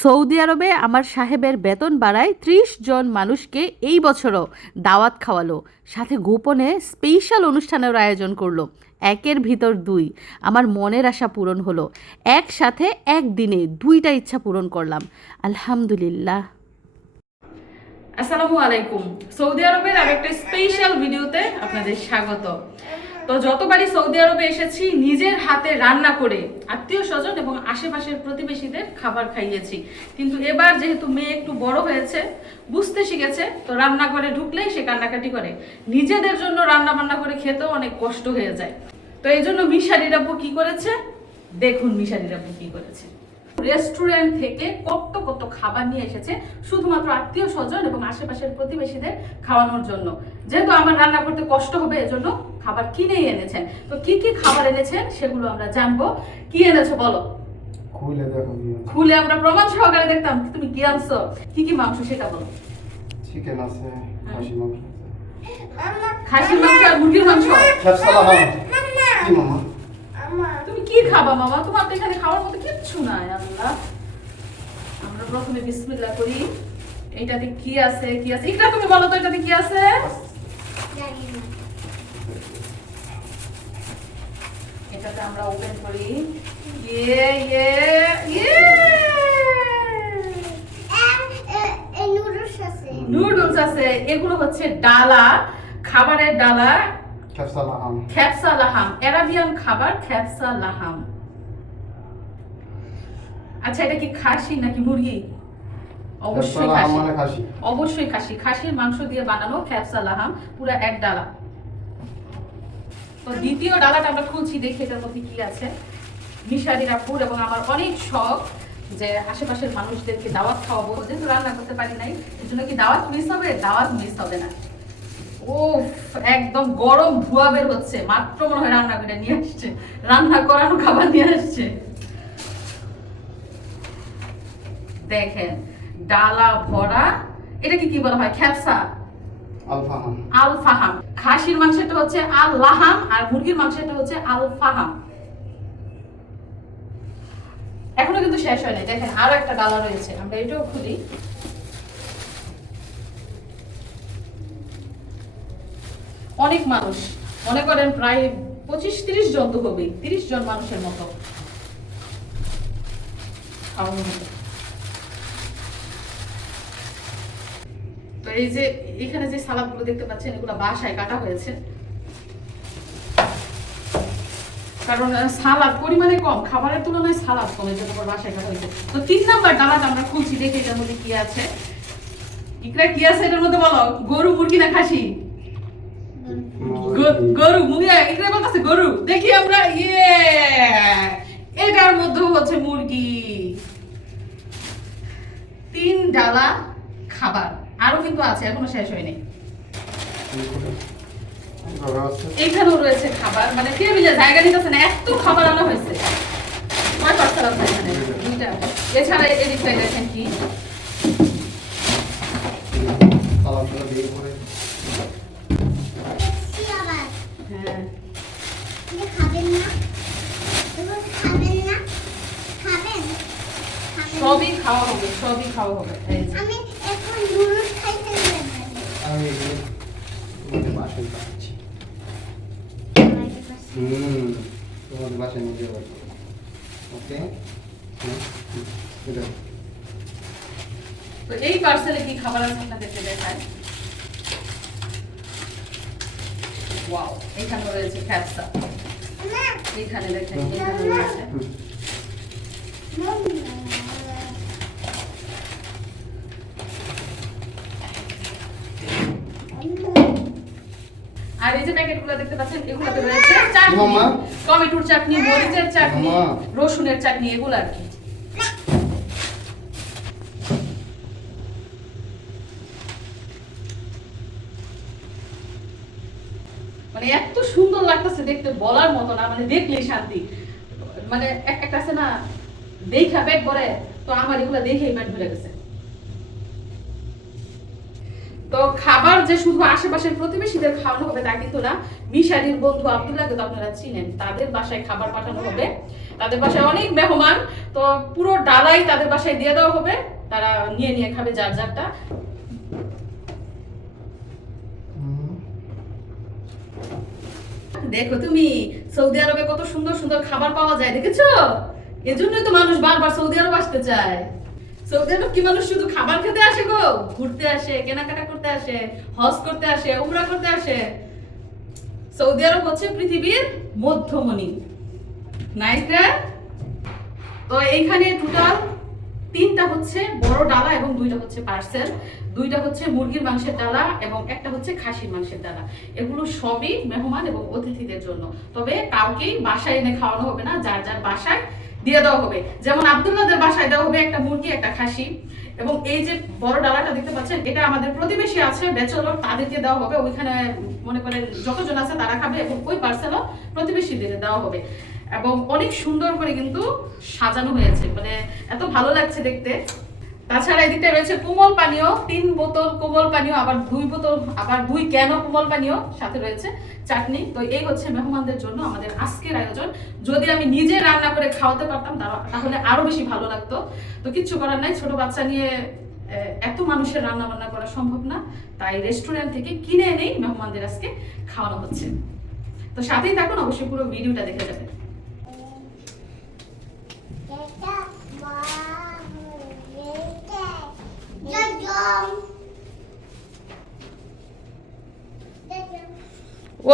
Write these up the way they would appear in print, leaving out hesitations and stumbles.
Saudi আরবে আমার সাহেবের বেতন বাড়ায় ৩০ জন মানুষকে এই বছরও দাওয়াত খাওয়ালো, সাথে গোপনে স্পেশাল অনুষ্ঠানের আয়োজন করলো। একের ভিতর দুই, আমার মনের আশা পূরণ হলো। একসাথে একদিনে দুইটা ইচ্ছা পূরণ করলাম, আলহামদুলিল্লাহ। আসসালামু আলাইকুম। সৌদি আরবের আরেকটা স্পেশাল ভিডিওতে আপনাদের স্বাগত। তো যতবারই সৌদি আরবে এসেছি নিজের হাতে রান্না করে আত্মীয় স্বজন এবং আশেপাশের প্রতিবেশীদের খাবার খাইয়েছি, কিন্তু এবার যেহেতু মেয়ে একটু বড় হয়েছে, বুঝতে শিখেছে, তো রান্নাঘরে ঢুকলেই সে কান্নাকাটি করে। নিজেদের জন্য রান্না বান্না করে খেতেও অনেক কষ্ট হয়ে যায়। তো এই জন্য মিশারির আব্বু কি করেছে, দেখুন মিশারির আব্বু কি করেছে। রেস্টুরেন্ট থেকে কত কত খাবার নিয়ে এসেছে শুধুমাত্র আত্মীয় স্বজন এবং আশেপাশের প্রতিবেশীদের খাওয়ানোর জন্য। যেহেতু আমার রান্না করতে কষ্ট হবে, এজন্য খাবার কিনেই এনেছেন। তো কি কি খাবার এনেছেন সেগুলো আমরা জানবো। কি এনেছো বলো? খুলে দেখো। খুলে আমরা প্রমাণ সহকারে দেখতাম তুমি কি আনছো। কি কি মাংস সেটা বলো। চিকেন আছে, খাসি মাংস আছে। খাসির মাংস আর মুরগির মাংস। খেপসালা হাম। কি মামা? তুমি কি খাবা মামা? তোমার তো এখানে খাওয়ার মতো কিচ্ছু নাই। আল্লাহ, আমরা প্রথমে বিসমিল্লাহ করি। এইটাতে কি আছে কি আছে এটা তুমি বলো তো, এটাতে কি আছে? এটাতে আমরা ওপেন করি। ইয়ে ইয়ে ইয়ে, নুডলস আছে। এগুলো হচ্ছে ডালা, খাবারের ডালা। খেপসালা হাম। খেপসা লাহাম, আরাবিয়ান খাবার খেপসা লাহাম। আচ্ছা, এটা কি খাসি নাকি মুরগি? অবশ্যই খেপসালা হাম খাসি, মানে খাসি। অবশ্যই খাসি। খাসির মাংস দিয়ে বানানো খেপসা লাহাম, পুরো এক ডালা। তো দ্বিতীয় ডালাটা আমরা খুলছি, দেখি এটার মধ্যে কি আছে। মিশারির আপুর এবং আমার অনেক শখ যে আশেপাশের মানুষদেরকে দাওয়াত খাওয়াবো, যেহেতু রান্না করতে পারি নাই, এর জন্য কি দাওয়াত মিস হবে? দাওয়াত মিস হবে না। ও একদম গরম ধোঁয়া বের হচ্ছে, মাত্র মনে হয় রান্না করে নিয়ে আসছে, রান্না করানো খাবার নিয়ে আসছে। দেখেন ডালা ভরা। এটা কি বলা হয়? খেপসা আল ফাহাম। আল ফাহাম। খাসির মাংসটা হচ্ছে আল লাহাম আর মুরগির মাংসটা হচ্ছে আল ফাহাম। এখনো কিন্তু শেষ হয় নাই, দেখেন আরো একটা ডালা রয়েছে। আমরা এটাও খুলি। অনেক মানুষ, মনে করেন প্রায় 25-30 জন তো হবে, 30 জন মানুষের মতো খাওয়ানো হবে। তো এই যে এখানে যে সালাদগুলো দেখতে পাচ্ছেন, এগুলো বাসায় কাটা হয়েছে, কারণ সালাদ পরিমাণে কম, খাবারের তুলনায় সালাদ কম, এর জন্য বাসায় কাটা হয়েছে। তো 3 নাম্বার ডালাটা আমরা খুলছি, দেখি এটার মধ্যে কি আছে। ইকরা কি আছে এটার মধ্যে বলো? গরু, মুরগি না খাসি? গরু। মুরগি। ইকরা বলতেছে গরু। দেখি আমরা। ইয়ে, এটার মধ্যে হচ্ছে মুরগি। 3 ডালা খাবার। আরো কিন্তু আছে, এখনো শেষ হয়নি। এইখানেও রয়েছে খাবার, মানে টেবিলে জায়গা নিতেছে না, এত খাবার আনা হয়েছে। কয় পার্সেল আছে এখানে? 2টা। এছাড়া এদিকটা দেখেন কি। সালাদটা দিয়ে পরে হ্যাঁ, সবই খাওয়া হবে, সবই খাওয়া হবে। এই যে আমি তোমাদের বাসায় পাচ্ছি। তোমাদের বাসায় নিয়ে যাবো। ওকে। এটা তো এই পার্সেলে কি খাবার আছে আপনাদেরকে দেখায়। ওয়াও, এখানে রয়েছে খেপসা। এখানে দেখেন, এখানে রয়েছে। আর এই যে প্যাকেটগুলো দেখতে পাচ্ছেন, এগুলোতে রয়েছে চাটনি, মামা। টমেটোর চাটনি, মরিচের চাটনি, মামা। রসুনের চাটনি, এগুলো আর কি। মানে এত সুন্দর লাগতেছে দেখতে, বলার মতো না, মানে দেখলেই শান্তি। মানে একটা আছে না, দেখা পেট ভরে, তো আমার এগুলো দেখেই পেট ভরে গেছে। তো খাবার যে শুধু আশেপাশের প্রতিবেশীদের খাওয়ানো হবে তা কিন্তু না। মিশারির বন্ধু আব্দুল্লাহকে তো আপনারা চিনেন, তাদের বাসায় খাবার পাঠানো হবে। তাদের বাসায় অনেক মেহমান, তো পুরো ডালাই তাদের বাসায় দিয়ে দেওয়া হবে, তারা নিয়ে নিয়ে খাবে যার যারটা। দেখো তুমি সৌদি আরবে কত সুন্দর সুন্দর খাবার পাওয়া যায়, দেখেছো? এজন্যই তো মানুষ বারবার সৌদি আরব আসতে চায়। সৌদি আরব কি মানুষ শুধু খাবার খেতে আসে গো, ঘুরতে আসে, কেনাকাটা করতে আসে, হজ করতে আসে, উমরা করতে আসে। সৌদি আরব হচ্ছে পৃথিবীর মধ্যমণি, নাইটরা। তো এইখানে টোটাল 3টা হচ্ছে বড় ডালা এবং 2টা হচ্ছে পার্সেল, 2টা হচ্ছে মুরগির মাংসের ডালা এবং একটা হচ্ছে খাসির মাংসের ডালা। এগুলো সবই মেহমান এবং অতিথিদের জন্য, তবে কাউকেই বাসায় এনে খাওয়ানো হবে না, যার যার বাসায় দিয়ে দেওয়া হবে। যেমন আব্দুল্লাহদের বাসায় দেওয়া হবে একটা মুরগি, একটা খাসি। এবং এই যে বড় ডালাটা দেখতে পাচ্ছেন, এটা আমাদের প্রতিবেশী আছে ব্যাচেলর, তাদেরকে দেওয়া হবে। ওইখানে মনে করেন যতজন আছে তারা খাবে, এবং ওই পার্সেলও প্রতিবেশীদের দেওয়া হবে। এবং অনেক সুন্দর করে কিন্তু সাজানো হয়েছে, মানে এত ভালো লাগছে দেখতে। তাছাড়া এদিকটা রয়েছে কোমল পানীয়, 3 বোতল কোমল পানীয়, আবার 2 বোতল, আবার 2 ক্যান কোমল পানীয়, সাথে রয়েছে চাটনি। তো এই হচ্ছে মেহমানদের জন্য আমাদের আজকের আয়োজন। যদি আমি নিজে রান্না করে খাওয়াতে পারতাম তাহলে আরো বেশি ভালো লাগতো। তো কিচ্ছু করার নাই, ছোট বাচ্চা নিয়ে এত মানুষের রান্না বান্না করা সম্ভব না, তাই রেস্টুরেন্ট থেকে কিনে এনেই মেহমানদের আজকে খাওয়ানো হচ্ছে। তো সাথেই থাকুন, অবশ্যই পুরো ভিডিওটা দেখে যাবেন।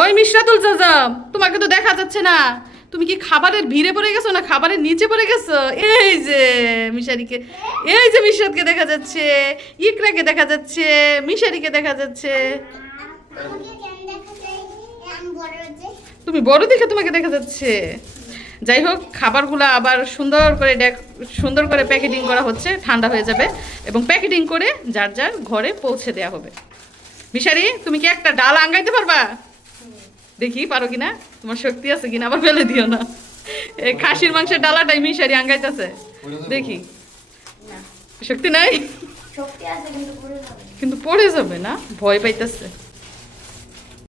ওই মিশরাতুল জাজাম, তোমাকে তো দেখা যাচ্ছে না, তুমি কি খাবারের ভিড়ে পড়ে গেছো না খাবারের নিচে পড়ে গেছো? এই যে মিশারিকে, এই যে মিশরাতকে দেখা যাচ্ছে, ইকরাকে দেখা যাচ্ছে, মিশারিকে দেখা যাচ্ছে। তুমি বড় দেখে তোমাকে দেখা যাচ্ছে। যাই হোক, খাবারগুলো আবার সুন্দর করে প্যাকেটিং করা হচ্ছে, ঠান্ডা হয়ে যাবে এবং প্যাকেটিং করে যার যার ঘরে পৌঁছে দেওয়া হবে। মিশারি, তুমি কি একটা ডাল আঙ্গাইতে পারবা? দেখি পারো কিনা, তোমার শক্তি আছে কিনা, আবার ফেলে দিও না। এই খাসির মাংসের ডালাটাই মিশারি আঙ্গাইতেছে, দেখি। শক্তি নাই, কিন্তু পড়ে যাবে না, ভয় পাইতেছে।